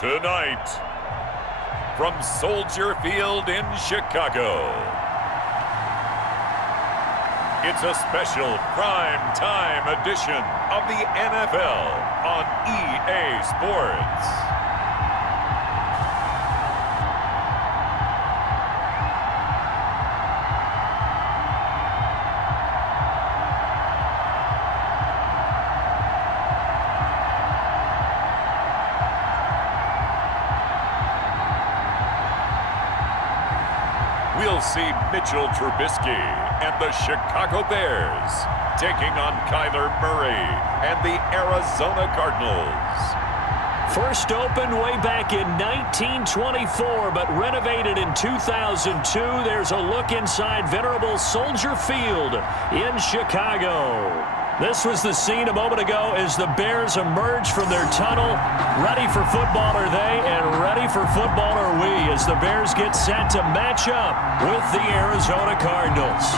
Tonight, from Soldier Field in Chicago, it's a special prime time edition of the NFL on EA Sports. We'll see Mitchell Trubisky and the Chicago Bears taking on Kyler Murray and the Arizona Cardinals. First opened way back in 1924, but renovated in 2002. There's a look inside venerable Soldier Field in Chicago. This was the scene a moment ago as the Bears emerge from their tunnel. Ready for football are they, and ready for football are we as the Bears get set to match up with the Arizona Cardinals.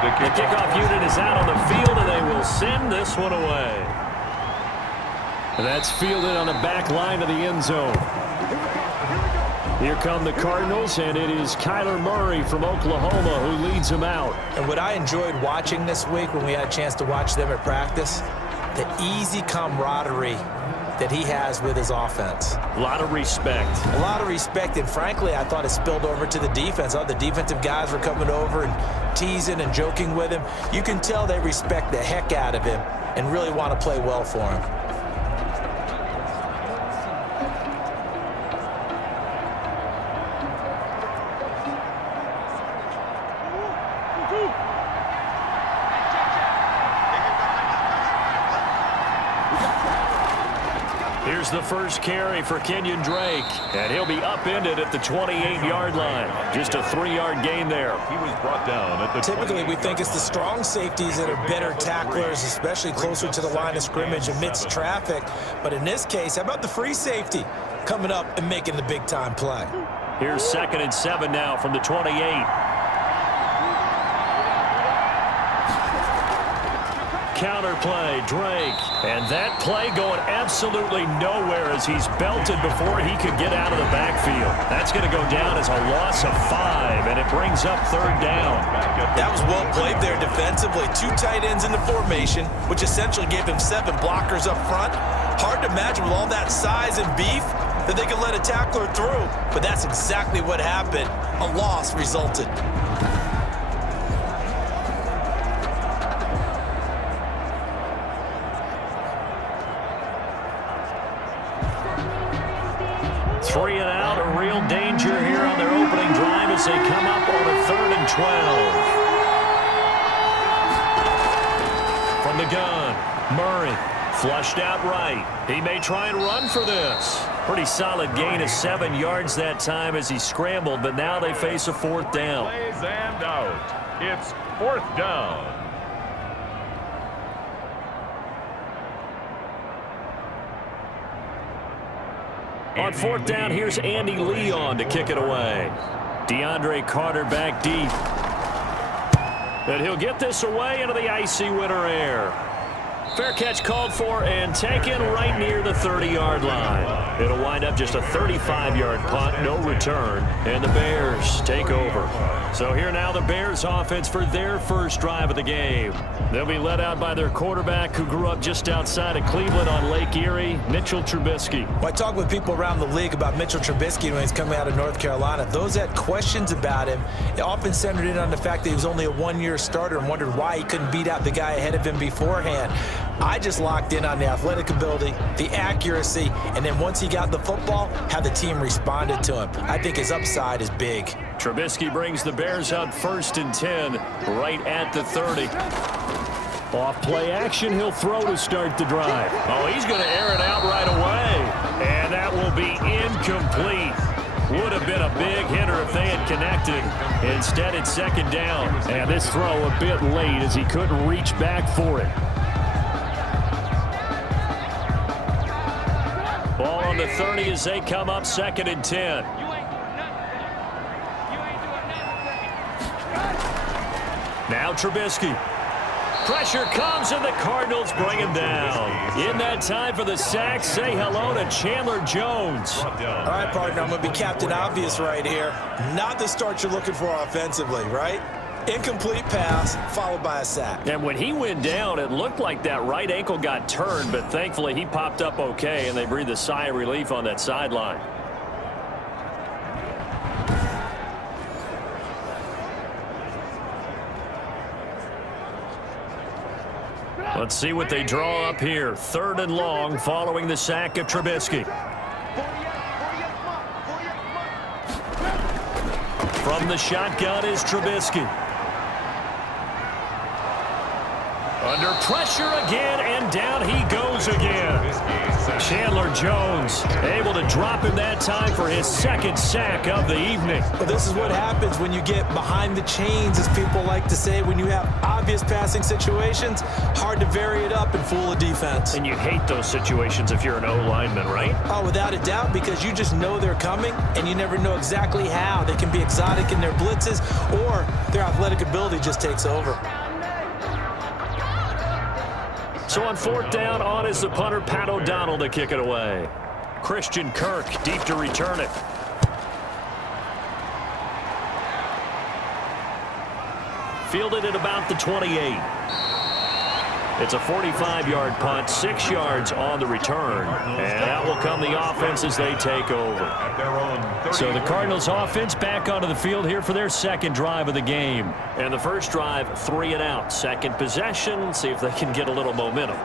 The kickoff unit is out on the field, and they will send this one away. And that's fielded on the back line of the end zone. Here come the Cardinals, and it is Kyler Murray from Oklahoma who leads them out. And what I enjoyed watching this week when we had a chance to watch them at practice, the easy camaraderie that he has with his offense. A lot of respect. A lot of respect, and frankly, I thought it spilled over to the defense. All the defensive guys were coming over and teasing and joking with him. You can tell they respect the heck out of him and really want to play well for him. Here's the first carry for Kenyon Drake, and he'll be upended at the 28-yard line. Just a 3-yard gain there. He was brought down at the Typically, we think it's the strong safeties that are better tacklers, especially closer to the line of scrimmage amidst traffic. But in this case, how about the free safety coming up and making the big-time play? Here's 2nd and 7 now from the 28. Counter play, Drake. And that play going absolutely nowhere as he's belted before he could get out of the backfield. That's going to go down as a loss of 5, and it brings up 3rd down. That was well played there defensively. 2 tight ends in the formation, which essentially gave him 7 blockers up front. Hard to imagine with all that size and beef that they could let a tackler through. But that's exactly what happened. A loss resulted. Three and out, a real danger here on their opening drive as they come up on a 3rd and 12. From the gun, Murray flushed out right. He may try and run for this. Pretty solid gain of 7 yards that time as he scrambled, but now they face a 4th down. Plays and out. It's 4th down. On 4th down, here's Andy Leon to kick it away. DeAndre Carter back deep. And he'll get this away into the icy winter air. Fair catch called for and taken right near the 30-yard line. It'll wind up just a 35-yard punt, no return, and the Bears take over. So here now the Bears offense for their first drive of the game. They'll be led out by their quarterback who grew up just outside of Cleveland on Lake Erie, Mitchell Trubisky. Well, I talk with people around the league about Mitchell Trubisky when he's coming out of North Carolina. Those that had questions about him, it often centered in on the fact that he was only a 1-year starter and wondered why he couldn't beat out the guy ahead of him beforehand. I just locked in on the athletic ability, the accuracy, and then once he got the football, how the team responded to him. I think his upside is big. Trubisky brings the Bears out 1st and 10, right at the 30. Off play action, he'll throw to start the drive. Oh, he's going to air it out right away. And that will be incomplete. Would have been a big hitter if they had connected. Instead, it's second down. And this throw a bit late as he couldn't reach back for it. Ball on the 30 as they come up 2nd and 10. Now Trubisky. Pressure comes and the Cardinals bring him down. In that time for the sack, say hello to Chandler Jones. All right, partner, I'm going to be Captain Obvious right here. Not the start you're looking for offensively, right? Incomplete pass followed by a sack. And when he went down, it looked like that right ankle got turned, but thankfully he popped up okay, and they breathed a sigh of relief on that sideline. Let's see what they draw up here. 3rd and long following the sack of Trubisky. From the shotgun is Trubisky. Under pressure again, and down he goes again. Chandler Jones able to drop him that time for his 2nd sack of the evening. Well, this is what happens when you get behind the chains, as people like to say. When you have obvious passing situations, hard to vary it up and fool a defense. And you hate those situations if you're an O-lineman, right? Oh, without a doubt, because you just know they're coming, and you never know exactly how. They can be exotic in their blitzes, or their athletic ability just takes over. So on 4th down, on is the punter, Pat O'Donnell, to kick it away. Christian Kirk deep to return it. Fielded at about the 28. It's a 45-yard punt, 6 yards on the return. And that will come the offense as they take over. So the Cardinals offense back onto the field here for their 2nd drive of the game. And the first drive, 3 and out. 2nd possession, see if they can get a little momentum.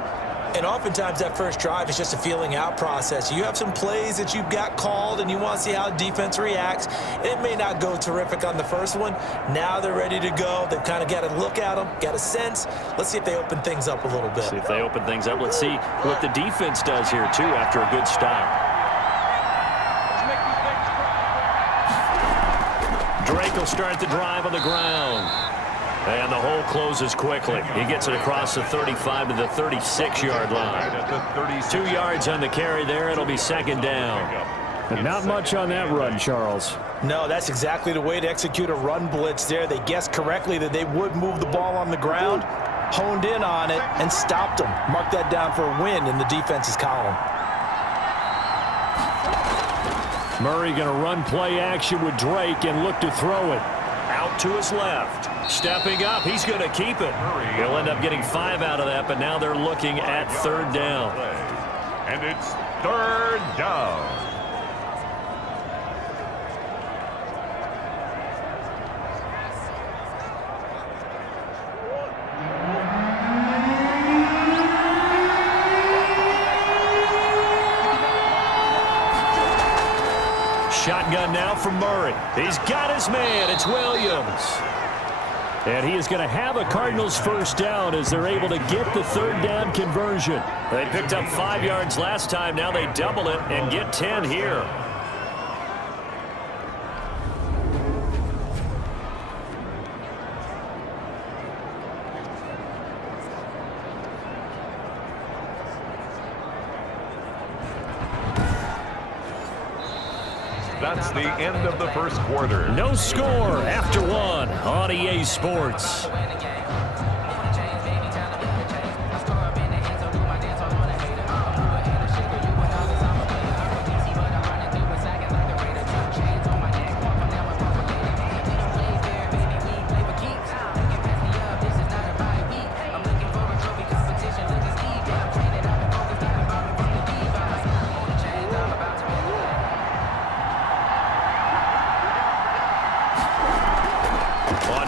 And oftentimes that first drive is just a feeling out process. You have some plays that you've got called and you want to see how defense reacts. It may not go terrific on the first one. Now they're ready to go. They've kind of got to look at them, got a sense. Let's see if they open things up a little bit. See if they open things up. Let's see what the defense does here, too, after a good stop. Drake will start the drive on the ground. And the hole closes quickly. He gets it across the 35 to the 36-yard line. 2 yards on the carry there. It'll be 2nd down. And not much on that run, Charles. No, that's exactly the way to execute a run blitz there. They guessed correctly that they would move the ball on the ground, honed in on it, and stopped them. Mark that down for a win in the defense's column. Murray going to run play action with Drake and look to throw it. Out to his left. Stepping up, he's going to keep it. He'll end up getting 5 out of that, but now they're looking at 3rd down. And it's 3rd down. Shotgun now from Murray. He's got his man. It's Williams. And he is going to have a Cardinals first down as they're able to get the 3rd down conversion. They picked up 5 yards last time. Now they double it and get 10 here. That's the end of the first quarter. No score after 1 on EA Sports.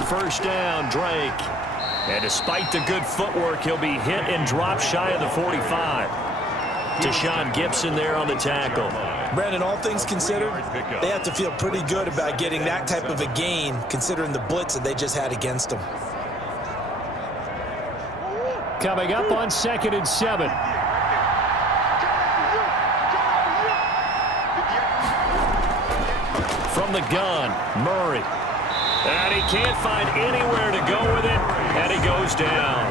First down, Drake. And despite the good footwork, he'll be hit and dropped shy of the 45. Tashawn Gibson there on the tackle. Brandon, all things considered, they have to feel pretty good about getting that type of a gain, considering the blitz that they just had against them. Coming up on 2nd and 7. From the gun, Murray. And he can't find anywhere to go with it, and he goes down.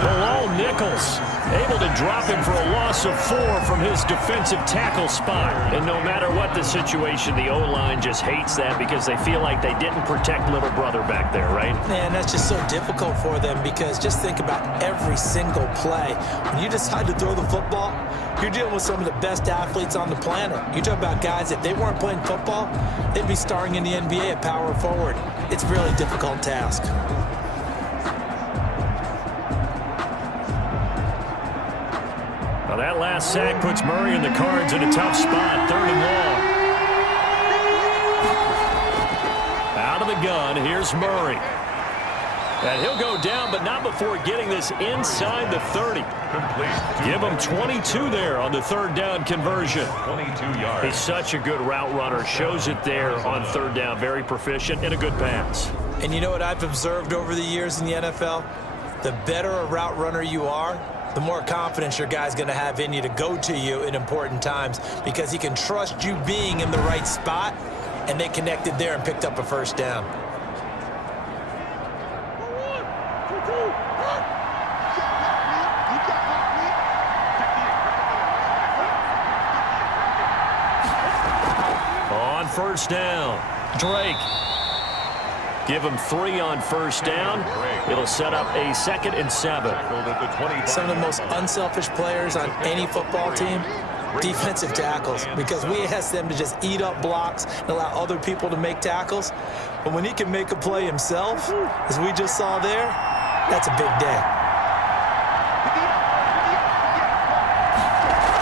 Below Nichols, able to drop him for a loss of 4 from his defensive tackle spot. And no matter what the situation, the O-line just hates that because they feel like they didn't protect little brother back there, right? Man, that's just so difficult for them because just think about every single play. When you decide to throw the football, you're dealing with some of the best athletes on the planet. You talk about guys, if they weren't playing football, they'd be starring in the NBA at power forward. It's a really difficult task. Well, that last sack puts Murray and the Cards in a tough spot. 3rd and long. Out of the gun, here's Murray. And he'll go down, but not before getting this inside the 30. Give him 22 there on the 3rd down conversion. 22 yards. He's such a good route runner. Shows it there on 3rd down. Very proficient and a good pass. And you know what I've observed over the years in the NFL? The better a route runner you are, the more confidence your guy's going to have in you to go to you in important times because he can trust you being in the right spot, and they connected there and picked up a 1st down. On 1st down, Drake. Give him 3 on 1st down. It'll set up a 2nd and 7. Some of the most unselfish players on any football team, defensive tackles, because we ask them to just eat up blocks and allow other people to make tackles. But when he can make a play himself, as we just saw there, that's a big day.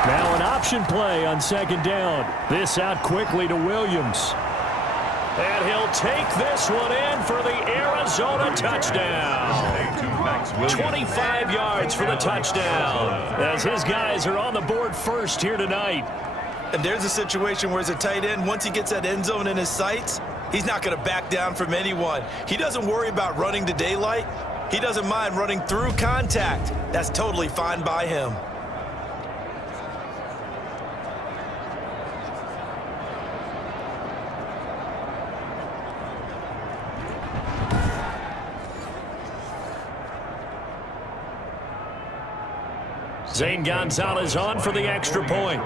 Now an option play on 2nd down. This out quickly to Williams. And he'll take this one in for the Arizona touchdown. 25 yards for the touchdown, as his guys are on the board first here tonight. And there's a situation where as a tight end, once he gets that end zone in his sights, he's not going to back down from anyone. He doesn't worry about running to daylight. He doesn't mind running through contact. That's totally fine by him. Zane Gonzalez on for the extra point.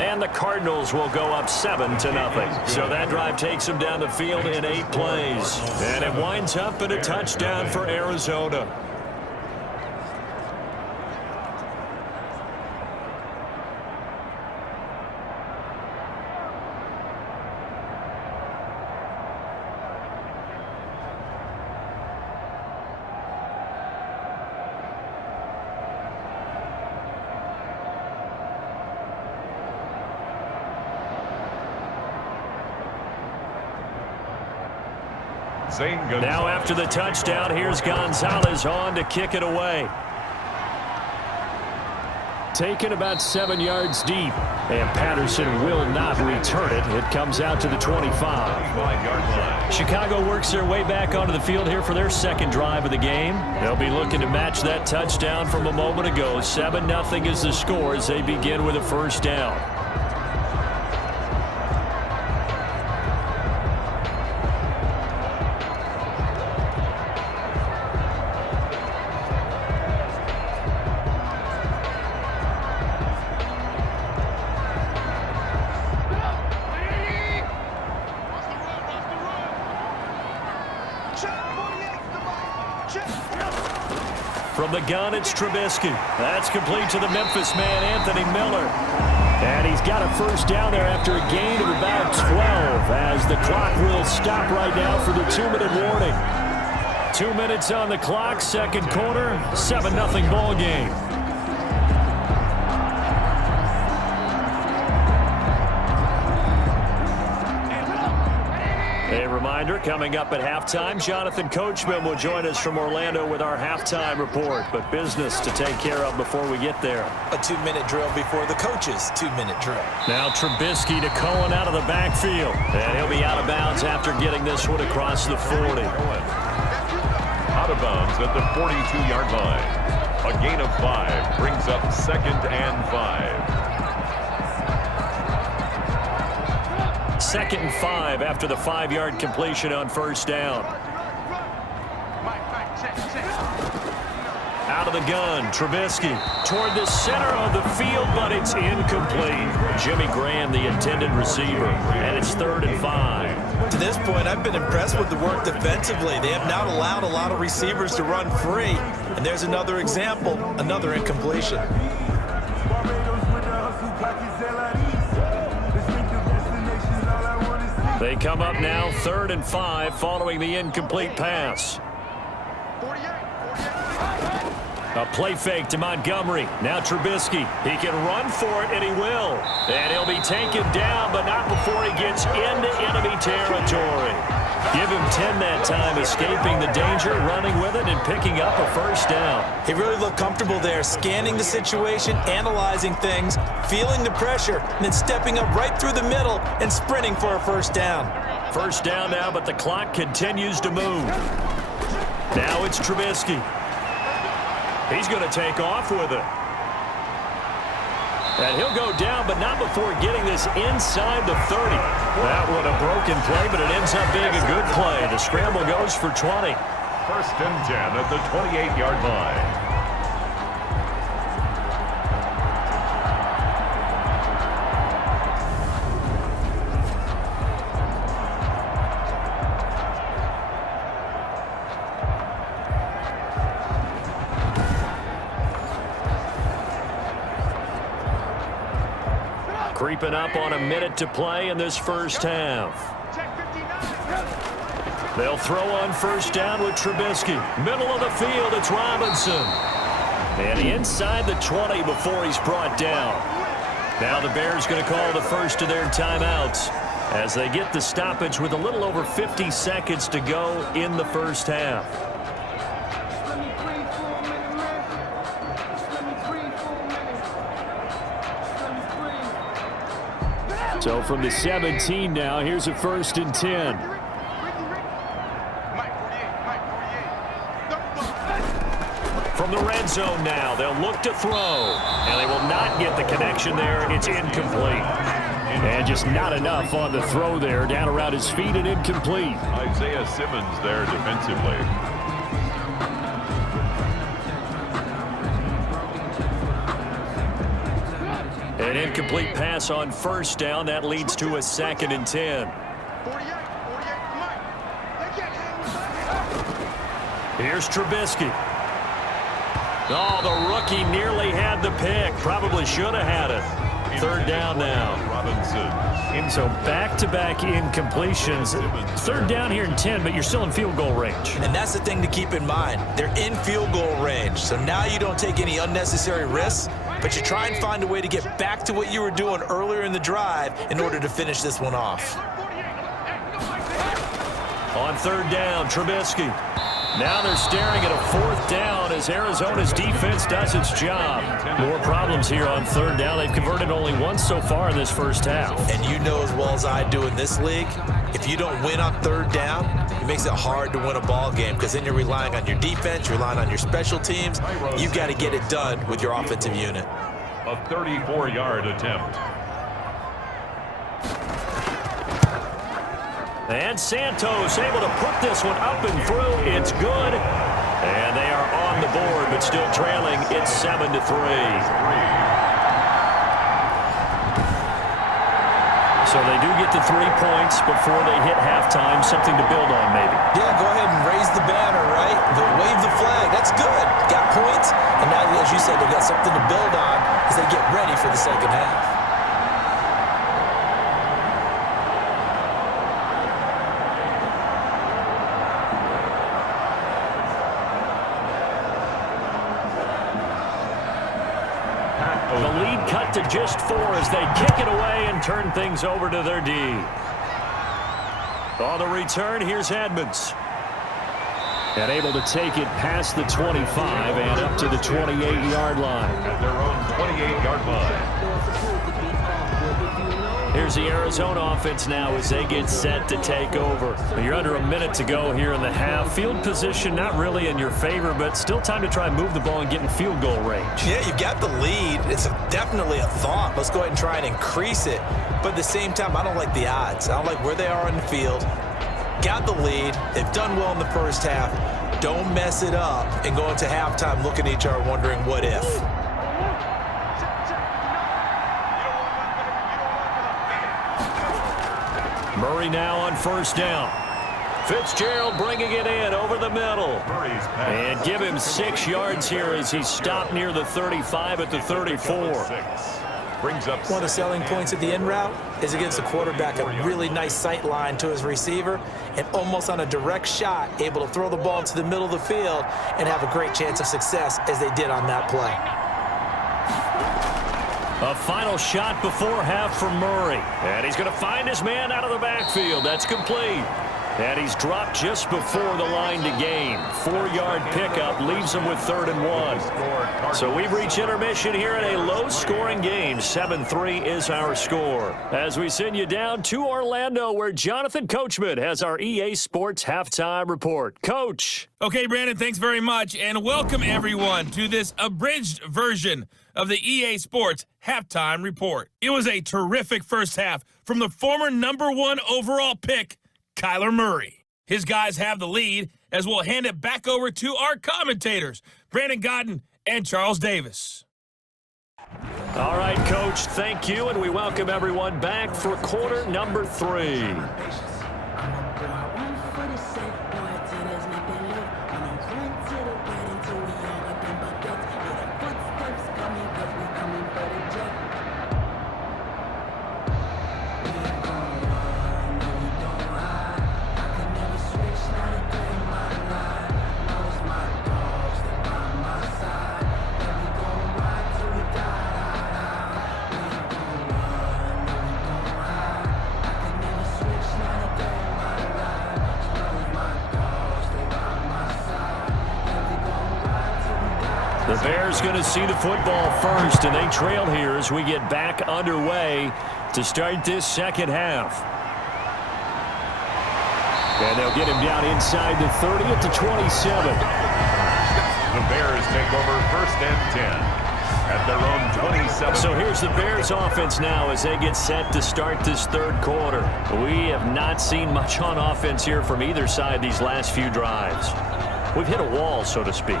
And the Cardinals will go up 7-0. So that drive takes them down the field in 8 plays. And it winds up in a touchdown for Arizona. Now after the touchdown, here's Gonzalez on to kick it away. Taken about 7 yards deep, and Patterson will not return it. It comes out to the 25. Chicago works their way back onto the field here for their 2nd drive of the game. They'll be looking to match that touchdown from a moment ago. 7-0 is the score as they begin with a 1st down. From the gun, it's Trubisky. That's complete to the Memphis man, Anthony Miller. And he's got a 1st down there after a gain of about 12 as the clock will stop right now for the 2-minute warning. 2 minutes on the clock, 2nd quarter, 7-0 ball game. A reminder, coming up at halftime, Jonathan Coachman will join us from Orlando with our halftime report. But business to take care of before we get there. A 2-minute drill before the coach's 2-minute drill. Now Trubisky to Cohen out of the backfield. And he'll be out of bounds after getting this one across the 40. Out of bounds at the 42-yard line. A gain of 5 brings up 2nd and 5. 2nd and 5 after the 5-yard completion on first down. Out of the gun, Trubisky toward the center of the field, but it's incomplete. Jimmy Graham, the intended receiver, and it's 3rd and 5. To this point, I've been impressed with the work defensively. They have not allowed a lot of receivers to run free. And there's another example, another incompletion. They come up now 3rd and 5 following the incomplete pass. A play fake to Montgomery. Now Trubisky. He can run for it, and he will. And he'll be taken down, but not before he gets into enemy territory. Give him 10 that time, escaping the danger, running with it, and picking up a first down. He really looked comfortable there, scanning the situation, analyzing things, feeling the pressure, and then stepping up right through the middle and sprinting for a first down. First down now, but the clock continues to move. Now it's Trubisky. He's going to take off with it. And he'll go down, but not before getting this inside the 30. That one a broken play, but it ends up being a good play. The scramble goes for 20. 1st and 10 at the 28-yard line. Creeping up on a minute to play in this first half. They'll throw on first down with Trubisky. Middle of the field, it's Robinson. And inside the 20 before he's brought down. Now the Bears going to call the first of their timeouts as they get the stoppage with a little over 50 seconds to go in the first half. So from the 17 now, here's a 1st and 10. From the red zone now, they'll look to throw. And they will not get the connection there. It's incomplete. And just not enough on the throw there. Down around his feet and incomplete. Isaiah Simmons there defensively. An incomplete pass on first down. That leads to a 2nd and 10. Here's Trubisky. Oh, the rookie nearly had the pick. Probably should have had it. 3rd down now. Robinson. So back-to-back incompletions. 3rd down here and 10, but you're still in field goal range. And that's the thing to keep in mind. They're in field goal range. So now you don't take any unnecessary risks, but you try and find a way to get back to what you were doing earlier in the drive in order to finish this one off. On 3rd down, Trubisky. Now they're staring at a 4th down as Arizona's defense does its job. More problems here on 3rd down. They've converted only once so far in this first half. And you know as well as I do in this league, if you don't win on 3rd down, it makes it hard to win a ball game because then you're relying on your defense, you're relying on your special teams. You've got to get it done with your offensive unit. A 34-yard attempt. And Santos able to put this one up and through. It's good. And they are on the board, but still trailing. It's 7-3. So they do get the 3 points before they hit halftime. Something to build on, maybe. Yeah, go ahead and raise the banner, right? Wave the flag. That's good. Got points. And now, as you said, they've got something to build on as they get ready for the second half. The lead cut to just 4 as they kick it away and turn things over to their D. On the return, here's Edmonds. And able to take it past the 25 and up to the 28-yard line. At their own 28-yard line. Here's the Arizona offense now as they get set to take over. You're under a minute to go here in the half. Field position not really in your favor, but still time to try and move the ball and get in field goal range. Yeah, you've got the lead. It's definitely a thought. Let's go ahead and try and increase it. But at the same time, I don't like the odds. I don't like where they are on the field. Got the lead. They've done well in the first half. Don't mess it up and go into halftime looking at each other wondering what if. Murray now on first down. Fitzgerald bringing it in over the middle. And give him 6 yards here as he's stopped near the 35 at the 34. Brings up One of the selling points at the end route is against the quarterback, a really nice sight line to his receiver, and almost on a direct shot, able to throw the ball into the middle of the field and have a great chance of success as they did on that play. A final shot before half for Murray. And he's going to find his man out of the backfield. That's complete. And he's dropped just before the line to gain. 4-yard pickup leaves him with 3rd and 1. So we've reached intermission here in a low-scoring game. 7-3 is our score. As we send you down to Orlando, where Jonathan Coachman has our EA Sports Halftime Report. Coach. Okay, Brandon, thanks very much. And welcome, everyone, to this abridged version of the EA Sports Halftime Report. It was a terrific first half from the former #1 overall pick, Kyler Murray. His guys have the lead as we'll hand it back over to our commentators, Brandon Godden and Charles Davis. All right, Coach, thank you, and we welcome everyone back for quarter number 3. The Bears going to see the football first, and they trail here as we get back underway to start this second half. And they'll get him down inside the 30 at the 27. The Bears take over 1st and 10 at their own 27. So here's the Bears offense now as they get set to start this 3rd quarter. We have not seen much on offense here from either side these last few drives. We've hit a wall, so to speak.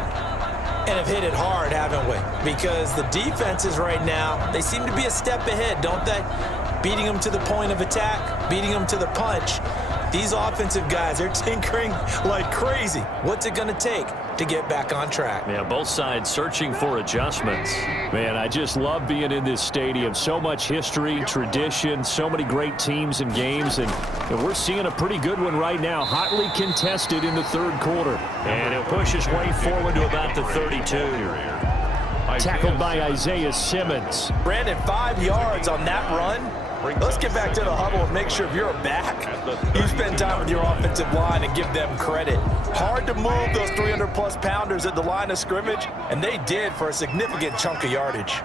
And have hit it hard, haven't we? Because the defenses right now, they seem to be a step ahead, don't they? Beating them to the point of attack, beating them to the punch. These offensive guys, they're tinkering like crazy. What's it going to take to get back on track? Yeah, both sides searching for adjustments. Man, I just love being in this stadium. So much history, tradition, so many great teams and games, and we're seeing a pretty good one right now, hotly contested in the 3rd quarter. And he'll push his way forward to about the 32. Tackled by Isaiah Simmons. Brandon, 5 yards on that run. Let's get back to the huddle and make sure if you're back, you spend time with your offensive line and give them credit. Hard to move those 300-plus pounders at the line of scrimmage, and they did for a significant chunk of yardage.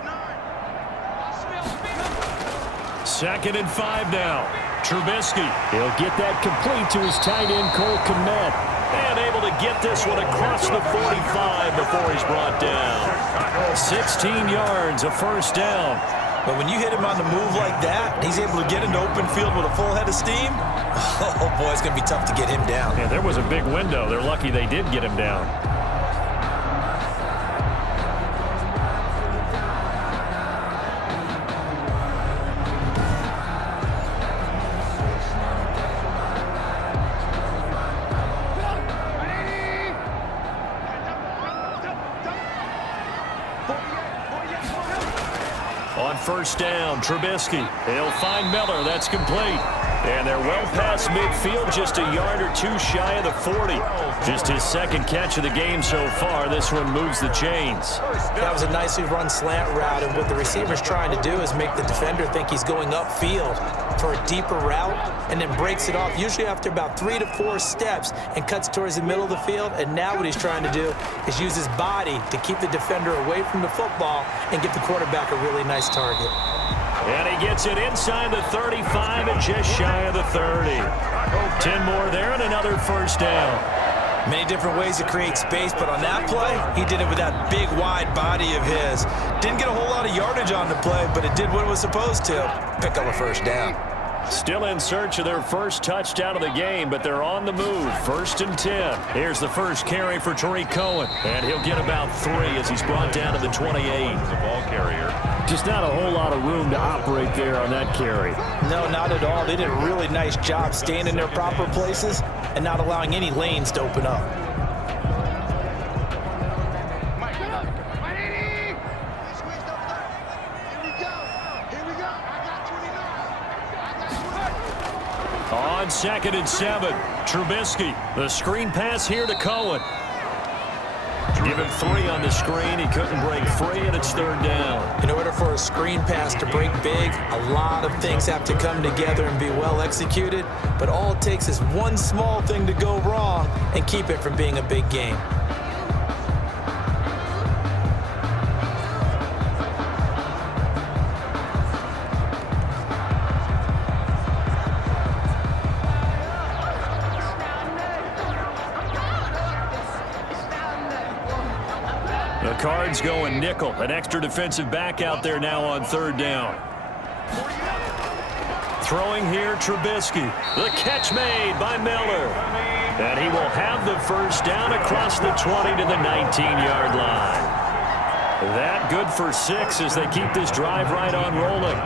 2nd and 5 now. Trubisky. He'll get that complete to his tight end, Cole Kmet. And able to get this one across the 45 before he's brought down. 16 yards, a 1st down. But when you hit him on the move like that, he's able to get into open field with a full head of steam, oh boy, it's going to be tough to get him down. Yeah, there was a big window. They're lucky they did get him down. On 1st down, Trubisky. He'll find Miller. That's complete. And they're well past midfield, just a yard or two shy of the 40. Just his second catch of the game so far. This one moves the chains. That was a nicely run slant route, and what the receiver's trying to do is make the defender think he's going upfield for a deeper route, and then breaks it off, usually after about 3 to 4 steps, and cuts towards the middle of the field. And now what he's trying to do is use his body to keep the defender away from the football and give the quarterback a really nice target. And he gets it inside the 35 and just shy of the 30. 10 more there and another first down. Many different ways to create space, but on that play, he did it with that big, wide body of his. Didn't get a whole lot of yardage on the play, but it did what it was supposed to. Pick up a first down. Still in search of their first touchdown of the game, but they're on the move. 1st and 10. Here's the first carry for Tariq Cohen, and he'll get about 3 as he's brought down to the 28. The ball carrier. Just not a whole lot of room to operate there on that carry. No, not at all. They did a really nice job staying in their proper places and not allowing any lanes to open up. On 2nd and 7, Trubisky. The screen pass here to Cohen. Give him 3 on the screen. He couldn't break free, and it's 3rd down. In order for a screen pass to break big, a lot of things have to come together and be well executed. But all it takes is one small thing to go wrong and keep it from being a big game. The Cards going nickel. An extra defensive back out there now on 3rd down. Throwing here, Trubisky. The catch made by Miller. And he will have the first down across the 20 to the 19-yard line. That good for 6 as they keep this drive right on rolling.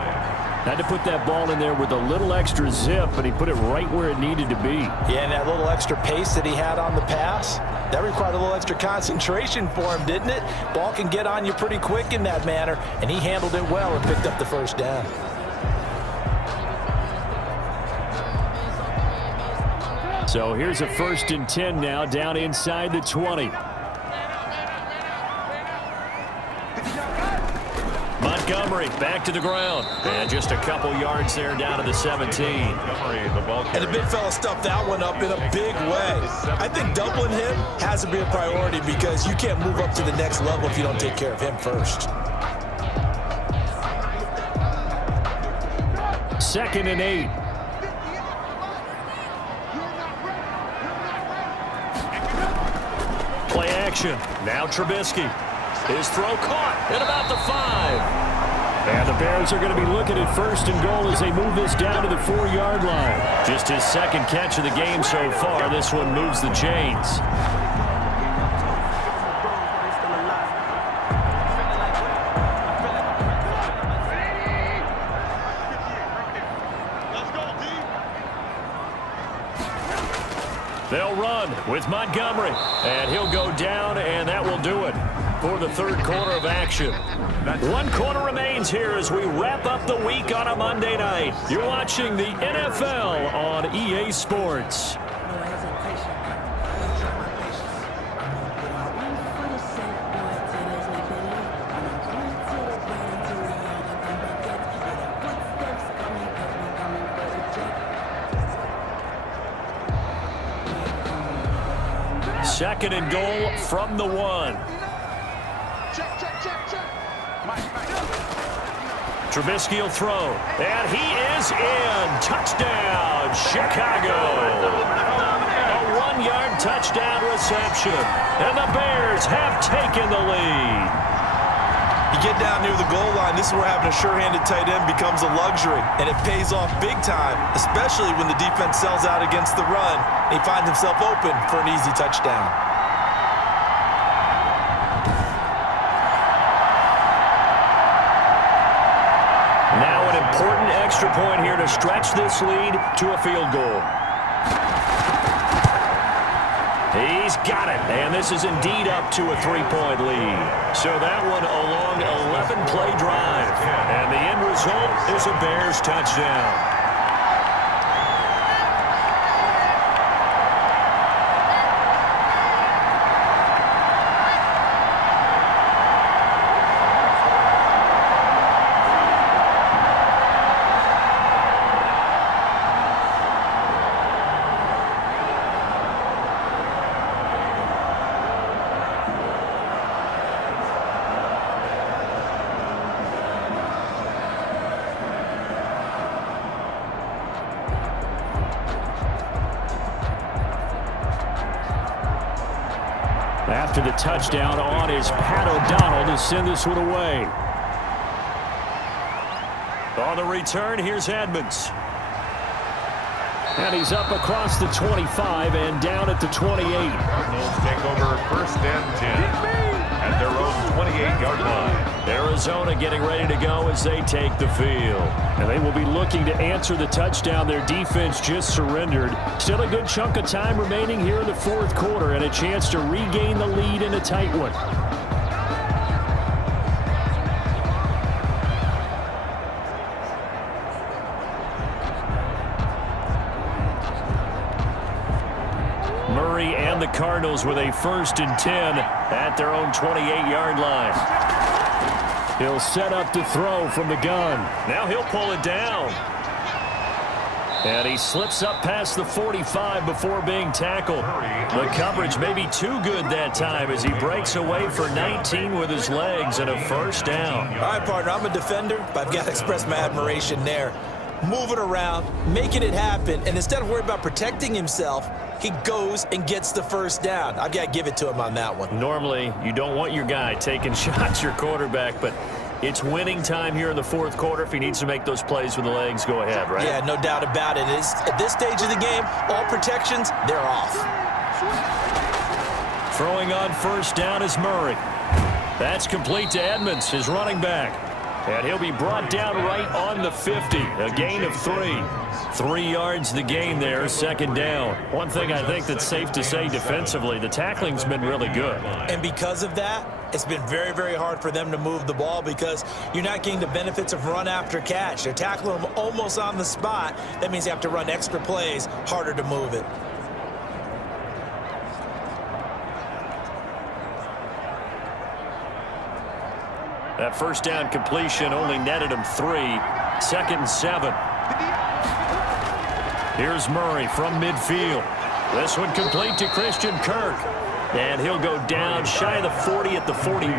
Had to put that ball in there with a little extra zip, and he put it right where it needed to be. Yeah, and that little extra pace that he had on the pass, that required a little extra concentration for him, didn't it? Ball can get on you pretty quick in that manner, and he handled it well and picked up the first down. So here's a 1st and 10 now, down inside the 20. Montgomery back to the ground. And just a couple yards there down to the 17. And the big fella stuffed that one up in a big way. I think doubling him has to be a priority because you can't move up to the next level if you don't take care of him first. 2nd and 8. Play action. Now Trubisky. His throw caught at about the 5. And the Bears are going to be looking at 1st and goal as they move this down to the 4-yard line. Just his second catch of the game so far. This one moves the chains. They'll run with Montgomery, and he'll go down, and that will do it for the 3rd quarter of action. 1 quarter remains here as we wrap up the week on a Monday night. You're watching the NFL on EA Sports. Second and goal from the 1. Trubisky will throw, and he is in. Touchdown, Chicago. A 1-yard touchdown reception, and the Bears have taken the lead. You get down near the goal line, this is where having a sure-handed tight end becomes a luxury, and it pays off big time, especially when the defense sells out against the run. He finds himself open for an easy touchdown. Now an important extra point here to stretch this lead to a field goal. He's got it, and this is indeed up to a 3-point lead. So that one a long 11-play drive, and the end result is a Bears touchdown. After the touchdown on is Pat O'Donnell to send this one away. On the return, here's Edmonds. And he's up across the 25 and down at the 28. Cardinals take over 1st and 10 at their own 28-yard line. Arizona getting ready to go as they take the field. And they will be looking to answer the touchdown their defense just surrendered. Still a good chunk of time remaining here in the 4th quarter and a chance to regain the lead in a tight one. Murray and the Cardinals with a 1st and 10 at their own 28-yard line. He'll set up to throw from the gun. Now he'll pull it down. And he slips up past the 45 before being tackled. The coverage may be too good that time as he breaks away for 19 with his legs and a 1st down. All right, partner, I'm a defender, but I've got to express my admiration there. Moving around, making it happen, and instead of worrying about protecting himself, he goes and gets the 1st down. I've got to give it to him on that one. Normally, you don't want your guy taking shots, your quarterback, but it's winning time here in the 4th quarter. If he needs to make those plays with the legs, go ahead, right? Yeah, no doubt about it. At this stage of the game, all protections, they're off. Throwing on 1st down is Murray. That's complete to Edmonds, his running back. And he'll be brought down right on the 50. A gain of 3. 3 yards the gain there, 2nd down. One thing I think that's safe to say defensively, the tackling's been really good. And because of that, it's been very, very hard for them to move the ball because you're not getting the benefits of run after catch. They're tackling them almost on the spot. That means you have to run extra plays, harder to move it. That 1st down completion only netted him 3. 2nd and 7. Here's Murray from midfield. This one complete to Christian Kirk. And he'll go down shy of the 40 at the 41.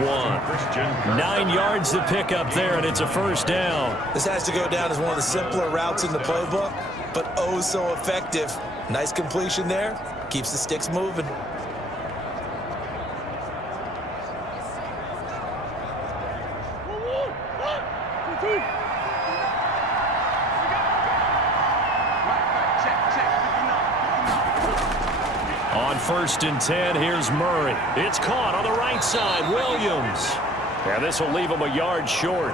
9 yards to pick up there, and it's a 1st down. This has to go down as one of the simpler routes in the playbook, but oh so effective. Nice completion there. Keeps the sticks moving. On 1st and 10, here's Murray. It's caught on the right side, Williams. And this will leave him a yard short.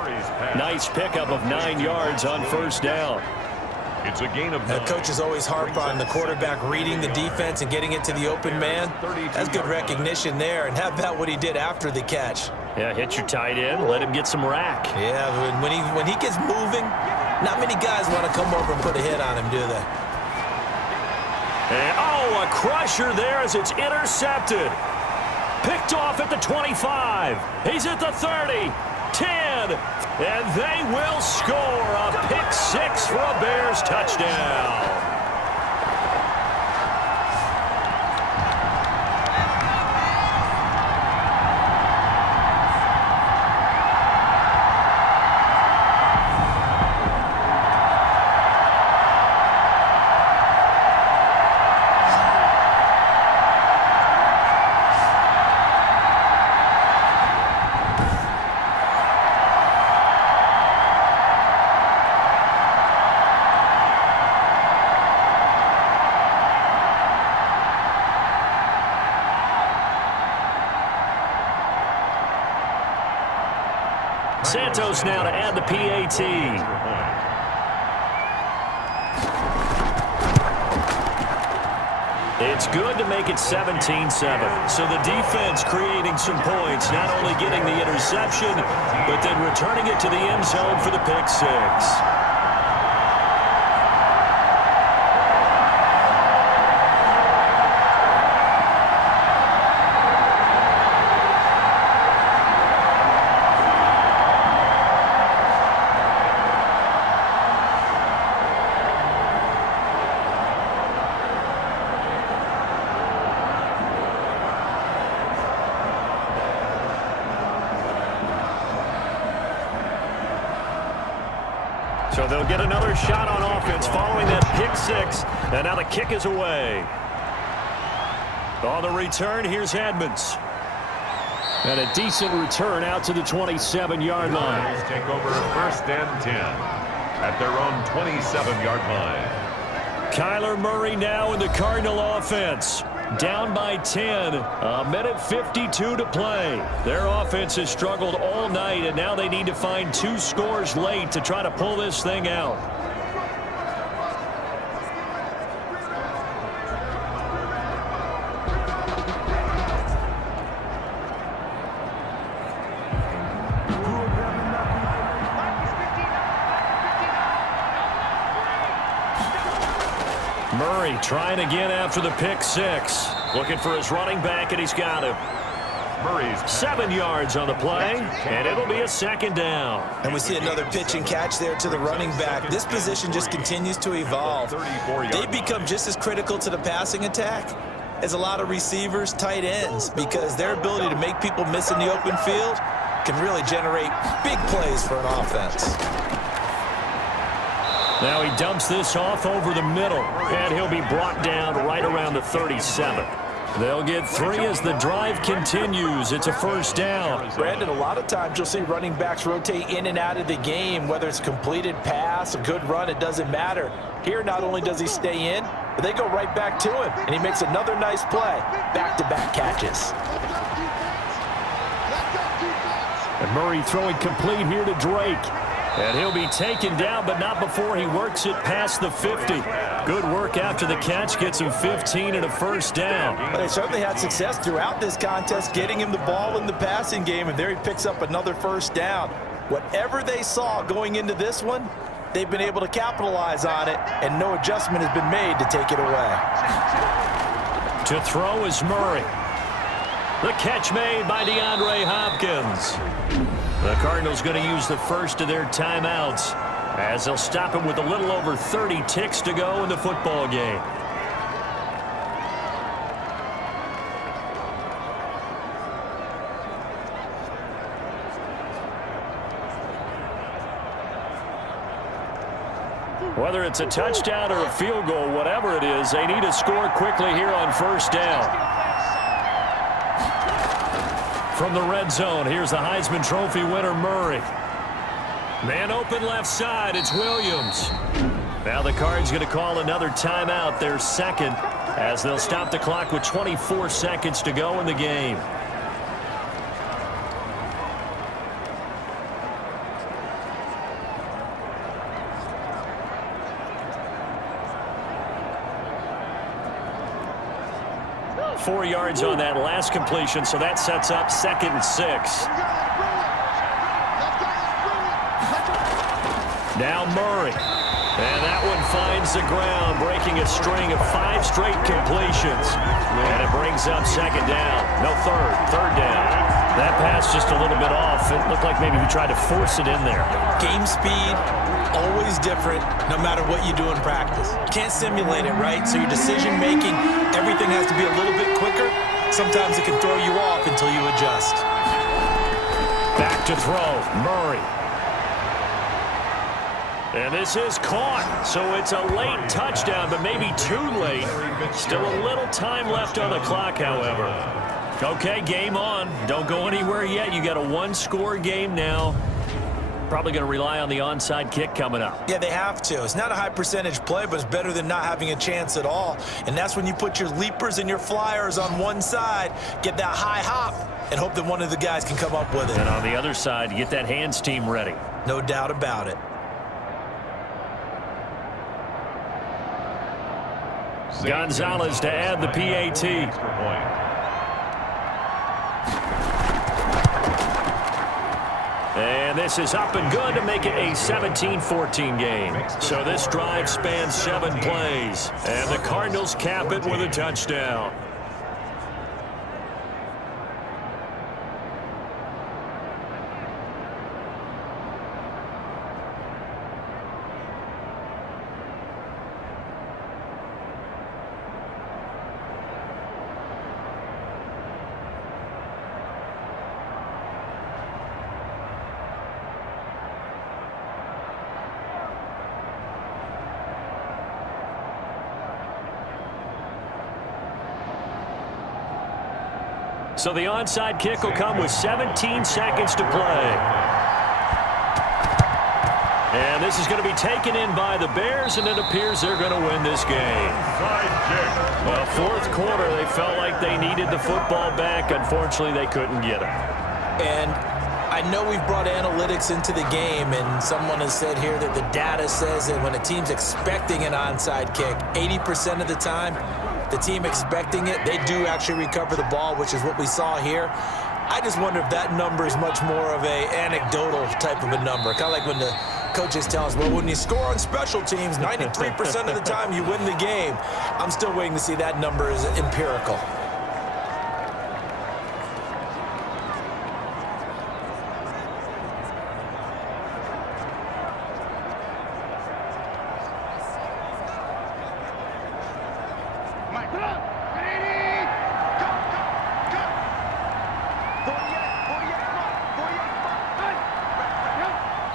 Nice pickup of 9 yards on 1st down. It's a gain of 9. Coaches always harp on the quarterback reading the defense and getting it to the open man. That's good recognition there. And how about what he did after the catch? Yeah, hit your tight end, let him get some rack. Yeah, when he gets moving, not many guys want to come over and put a hit on him, do they? And, oh, a crusher there as it's intercepted. Picked off at the 25. He's at the 30, 10, and they will score a pick 6 for a Bears touchdown. Santos now to add the PAT. It's good to make it 17-7. So the defense creating some points, not only getting the interception, but then returning it to the end zone for the pick 6. So they'll get another shot on offense following that pick 6, and now the kick is away. On the return, here's Edmonds. And a decent return out to the 27-yard line. Cardinals take over 1st and 10 at their own 27-yard line. Kyler Murray now in the Cardinal offense. Down by 10. A minute 52 to play. Their offense has struggled all night, and now they need to find 2 scores late to try to pull this thing out. Murray trying again after the pick 6. Looking for his running back, and he's got him. Murray's 7 yards on the play, and it'll be a 2nd down. And we see another pitch and catch there to the running back. This position just continues to evolve. They become just as critical to the passing attack as a lot of receivers, tight ends, because their ability to make people miss in the open field can really generate big plays for an offense. Now he dumps this off over the middle, and he'll be brought down right around the 37. They'll get 3 as the drive continues. It's a 1st down. Brandon, a lot of times you'll see running backs rotate in and out of the game, whether it's a completed pass, a good run, it doesn't matter. Here, not only does he stay in, but they go right back to him, and he makes another nice play. Back-to-back catches. And Murray throwing complete here to Drake. And he'll be taken down, but not before he works it past the 50. Good work after the catch, gets him 15 and a 1st down. But they certainly had success throughout this contest, getting him the ball in the passing game, and there he picks up another 1st down. Whatever they saw going into this one, they've been able to capitalize on it, and no adjustment has been made to take it away. To throw is Murray. The catch made by DeAndre Hopkins. The Cardinals going to use the first of their timeouts as they'll stop him with a little over 30 ticks to go in the football game. Whether it's a touchdown or a field goal, whatever it is, they need to score quickly here on 1st down. From the red zone, here's the Heisman Trophy winner, Murray. Man open left side, it's Williams. Now the Cards going to call another timeout, their 2nd, as they'll stop the clock with 24 seconds to go in the game. Four yards on that last completion, so that sets up 2nd and 6. Now Murray. And that one finds the ground, breaking a string of 5 straight completions. And it brings up 2nd down. No, 3rd down. That pass just a little bit off. It looked like maybe he tried to force it in there. Game speed, always different, no matter what you do in practice. You can't simulate it, right? So your decision-making, everything has to be a little bit quicker. Sometimes it can throw you off until you adjust. Back to throw, Murray. And this is caught, so it's a late touchdown, but maybe too late. Still a little time left on the clock, however. Okay, game on. Don't go anywhere yet. You got a 1-score game now. Probably going to rely on the onside kick coming up. Yeah, they have to. It's not a high percentage play, but it's better than not having a chance at all. And that's when you put your leapers and your flyers on one side, get that high hop, and hope that one of the guys can come up with it. And on the other side, get that hands team ready. No doubt about it. Gonzalez to add the PAT. And this is up and good to make it a 17-14 game. So this drive spans 7 plays. And the Cardinals cap it with a touchdown. So the onside kick will come with 17 seconds to play. And this is going to be taken in by the Bears, and it appears they're going to win this game. Well, fourth quarter, they felt like they needed the football back. Unfortunately, they couldn't get it. And I know we've brought analytics into the game, and someone has said here that the data says that when a team's expecting an onside kick, 80% of the time, the team expecting it, they do actually recover the ball, which is what we saw here. I just wonder if that number is much more of a anecdotal type of a number. Kind of like when the coaches tell us, well, when you score on special teams, 93% of the time you win the game. I'm still waiting to see that number is empirical.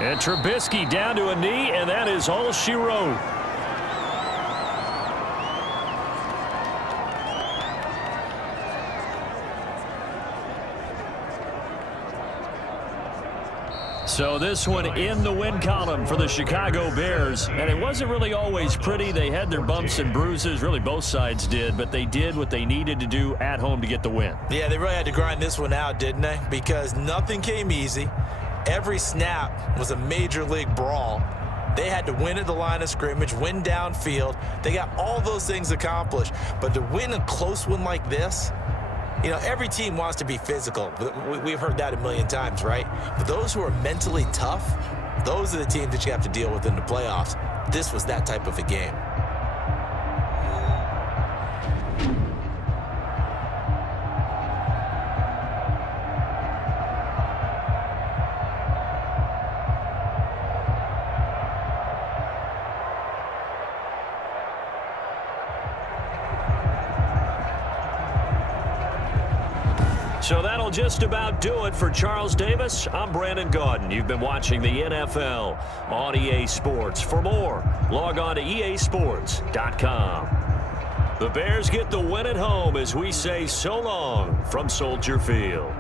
And Trubisky down to a knee, and that is all she wrote. So this one in the win column for the Chicago Bears. And it wasn't really always pretty. They had their bumps and bruises. Really, both sides did. But they did what they needed to do at home to get the win. Yeah, they really had to grind this one out, didn't they? Because nothing came easy. Every snap was a major league brawl. They had to win at the line of scrimmage, win downfield. They got all those things accomplished. But to win a close one like this, you know, every team wants to be physical. We've heard that a million times, right? But those who are mentally tough, those are the teams that you have to deal with in the playoffs. This was that type of a game. So that'll just about do it for Charles Davis. I'm Brandon Gaudin. You've been watching the NFL on EA Sports. For more, log on to easports.com. The Bears get the win at home as we say so long from Soldier Field.